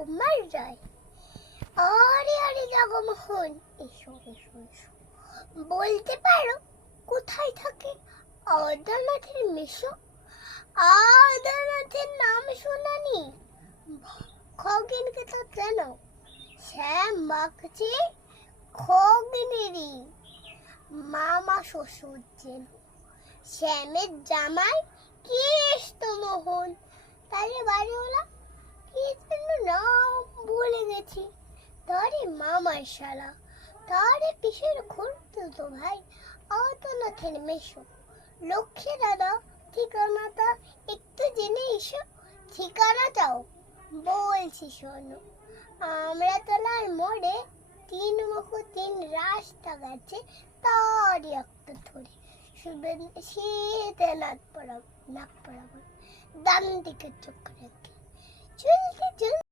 কুমার রায়। আরে আরে জগমোহন, এসো এসো এসো। বলতে পারো কোথায় থাকে আদ্রনাথের মেশো? আদ্রনাথের নাম শোনানি? খগেনকে তো চেনো, শ্যাম মাখছে খগেনেরই মামা শ্বশুর যেন। শ্যামের জামাই কেষ্টমোহন। তাহলে বাড়িওয়ালা কি যেন নাম ভুলে গেছি। তারে মামার শালা, তারে পিসের খুড়তুতো ভাই আদ্রনাথের মেশো। লক্ষ্মী দাদা, ঠিকানাটা একটু জেনে এসো। ঠিকানাটাও বলছি শোনো। আমরা তলার মোড়ে 3 মুখ 3 রাস্তা গেছে, তারই একটা ধরে শীতে নাক পড়াবো ডান দিকে চোখ রেখে চলতে চলতে